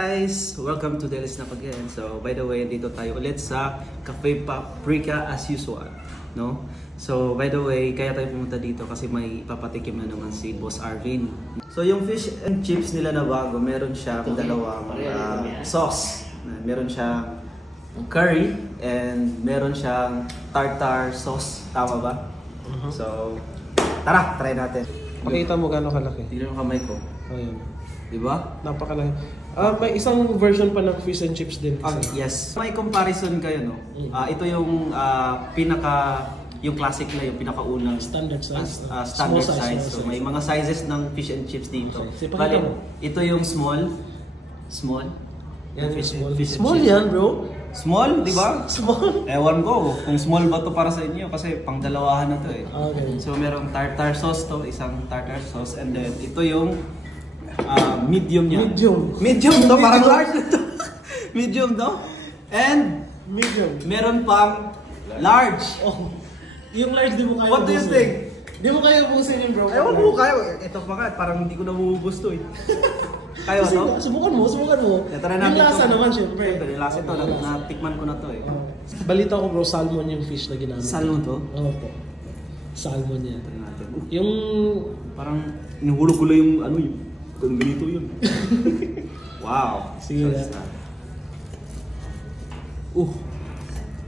Guys, welcome to Delis na again. So, by the way, dito tayo ulit sa Cafe Paprika as usual, no? So, by the way, kaya tayo pumunta dito kasi may papatikim na naman si Boss Arvin. So, yung fish and chips nila na bago, meron siyang dalawang sauce. Meron siyang curry and meron siyang tartar sauce. Tama ba? So, tara, try natin. Pakita mo gaano kalaki. Tignan mo kamay ko. Ayan. Diba? Napakalaki. May isang version pa ng fish and chips din. Yes. May comparison kayo, no? Ito yung yung classic na, yung pinakaunang standard size. Standard size. So, may mga sizes ng fish and chips dito. Bali, ito yung small. Yan, small yan, bro. Small, di ba? Small. Ewan ko kung small ba to para sa inyo kasi pang-dalawahan na to eh. Okay. So, merong tartar sauce to, isang tartar sauce, and then ito yung medium niya. Medium to, parang large na to. Medium to. And medium. Meron pang large. Oh. Yung large di mo kaya. What do you think? Di mo kaya ubusin yun, bro. Ewan mo kaya. Ito pa nga, parang hindi ko nabuubos to eh. Kaya to? Subukan mo. Ito na natin. Yung lasa naman, syempre. Yung lasa ito, natikman ko na to eh. Balita ko, bro, salmon yung fish na ginamit. Salmon to? Oo po. Salmon yan. Ito natin. Yung parang inuhulog ko lang yung ano yung ganito yun. Wow. Sige na.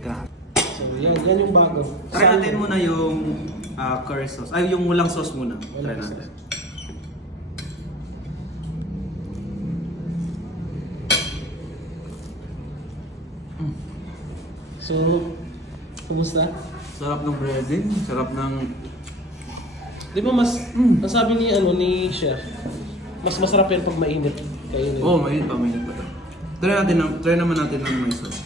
Grabe. So yan yung bago. Try natin muna yung curry sauce. Ay, yung walang sauce muna. Try natin. So, kumusta? Sarap ng breading. Sarap ng... Di ba sabi ni chef, mas masarap yan pag mainit. Kainin. Oo, mainit pa to. Try naman natin ng may sauce.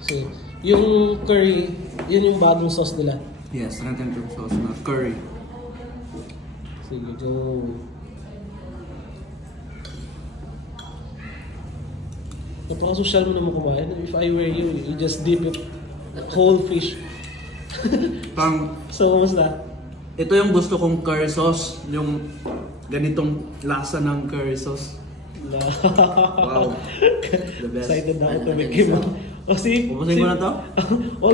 So, yung curry, yun yung bagong sauce nila. Yes, try natin yung sauce na curry. Sige, go. Napaka-social mo naman kumain. If I were you, you just dip it whole fish. So, kumusta? Ito yung gusto kong curry sauce. Yung ganitong lasa ng curry sauce. Wow. The best. Excited na ako to make him. Pupusin ko na to?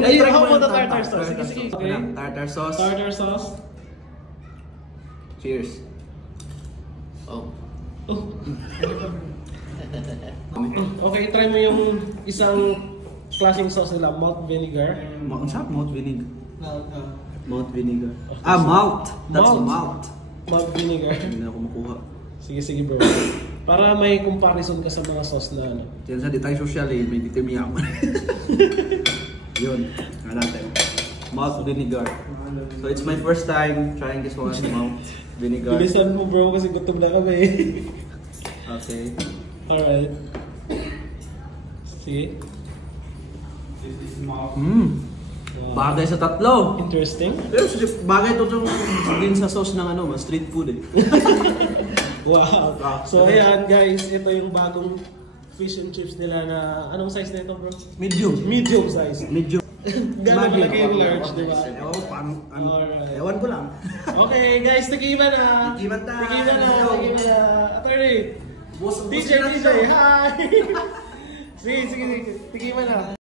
Ay, how about the tartar sauce? Sige. Okay. Tartar sauce. Tartar sauce. Cheers. Okay, try mo yung isang klaseng sauce nila, malt vinegar. Malt vinegar. Malt vinegar. Malt. That's malt. Malt vinegar. Hindi na ako makuha. Sige bro. Para may comparison ka sa mga sauce na ano. Yan sa di tayo social eh, may ditimiyak. Yun, nga natin. Malt vinegar. So it's my first time trying this one, malt vinegar. Bilisan mo bro kasi gutom na kami. Okay. Alright. Sige. Bagay sa tatlo. Interesting. Pero bagay ito din sa sauce ng street food eh. Wow. So ayan guys, ito yung bagong fish and chips nila na anong size nito bro? Medium size. Gano'n malaki yung large, di ba? Oo, ewan ko lang. Okay guys, tigiman na. Tigiman na. Attorney. DJ, hi! Sige, tigiman na.